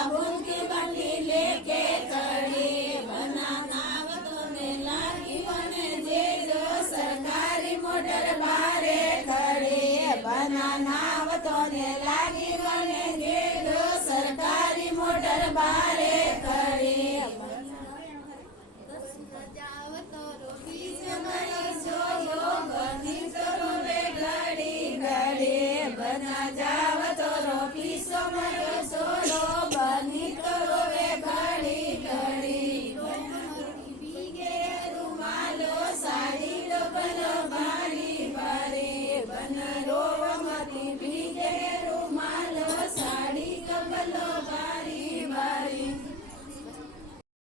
साबुन की बंडी लेके खड़ी बनाना तो ने लागी बने जे जो सरकारी मोटर बारे खड़ी बनाना तो ने लागी बने जे जो सरकारी मोटर बारे खड़ी बना जा